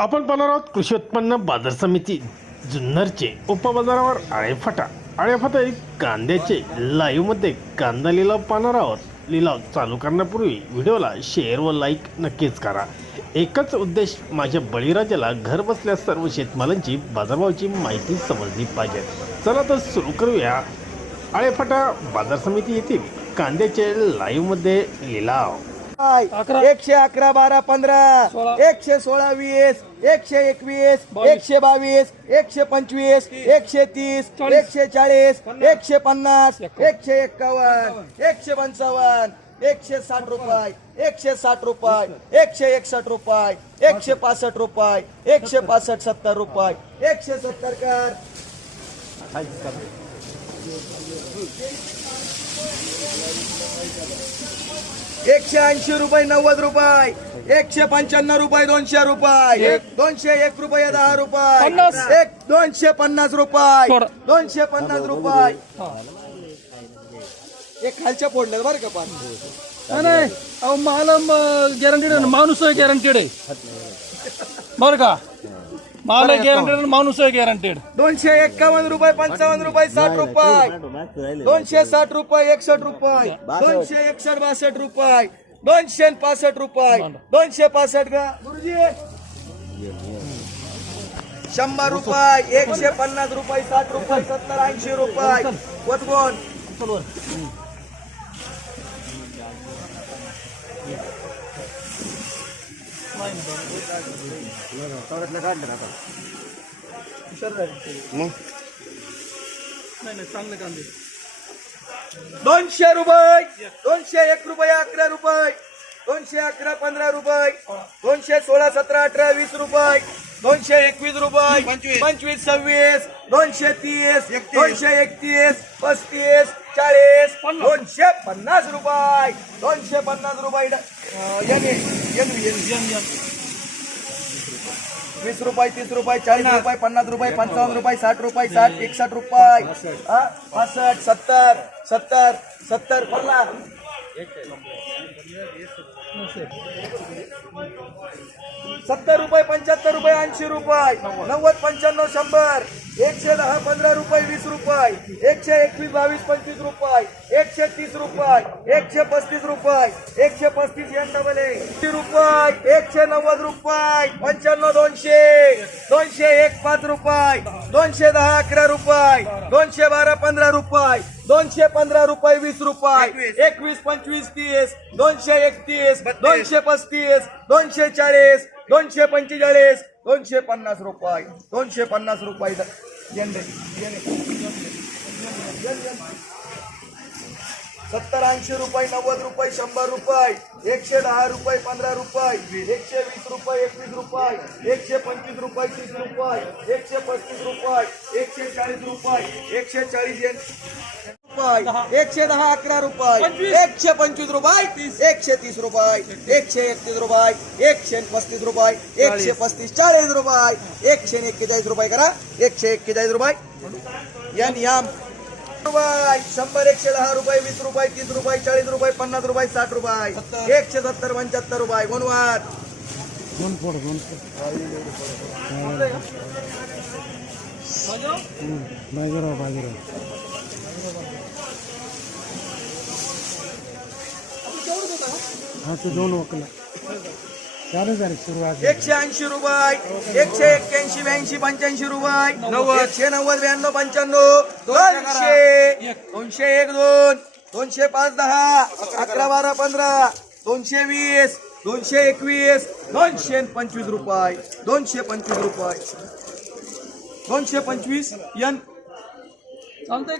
आपण पाहणार आहोत कृषी उत्पन्न बाजार समिती जुन्नरचे उपबाजारावर आळेफाटा कांद्याचे लाईव्हमध्ये कांदा लिलाव पाहणार आहोत। लिलाव चालू करण्यापूर्वी व्हिडिओला शेअर व लाईक नक्कीच करा। एकच उद्देश, माझ्या बळीराजाला घर बसल्या सर्व शेतमालांची बाजारभावाची माहिती समजली पाहिजे। चला तर सुरू करूया। आळेफाटा बाजार समिती येथील कांद्याचे लाईव्हमध्ये लिलाव 111 12 15 116 20 121 122 125 130 140 150 151 155 160 रुपये 160 रुपये 161 रुपये 165 रुपये 165 70 रुपये 170 कर 180 रुपये 90 रुपये 195 रुपये 200 रुपये 201 रुपये 10 रुपये 250 रुपये 250 रुपये एक खालच्या फोडले बरं का पण नाही अहो मला गॅरंटेड माणूस आहे, गॅरंटेड आहे बरं का, मला गॅरंटेड माणूस आहे, गॅरंटेड 251 रुपये 55 रुपये 60 रुपये 260 रुपये 61 रुपये 261 62 रुपये 265 रुपये 265 का गुरुजी 100 रुपये 150 रुपये 60 रुपये 70 80 रुपये वतगोन चांगले कांदे 200 रुपये 201 रुपये 11 रुपये 211 15 रुपये 216 17 18 20 रुपये 221 रुपये 25 26 230 231 35 40 250 रुपये 250 रुपये 20 रुपये 30 रुपये 40 रुपये 50 रुपये 55 रुपये 60 रुपये 60 61 रुपये 65 70 70 70 50 70 रुपये 75 रुपये 80 रुपये 90 95 100 110 15 रुपये 20 रुपये 121 22 25 रुपये 130 रुपये 135 रुपये 135 यांच्यामध्ये 80 रुपये 190 रुपये 95 200 201 5 रुपये 210 11 रुपये 212 15 रुपये 215 रुपये 20 रुपये 21 25 30 231 235 240 245 250 रुपये 250 रुपये 70 80 रुपये 90 रुपये 100 रुपये 110 रुपये 15 रुपये 120 रुपये 21 रुपये 125 रुपये 30 रुपये 135 रुपये 140 रुपये 140 110 11 रुपये 125 रुपये 130 रुपये 131 रुपये 135 रुपये 135 40 रुपये 141 रुपये करा 141 रुपये याम रुपये 100 110 रुपये 20 रुपये 30 रुपये 40 रुपये 50 रुपये 60 रुपये 170 75 रुपये गुणवार दोन वकला 180 रुपये 181 82 85 रुपये 190 92 95 200 201 2 205 10 11 12 15 220 221 225 रुपये 225 रुपये 225 यन चालतंय.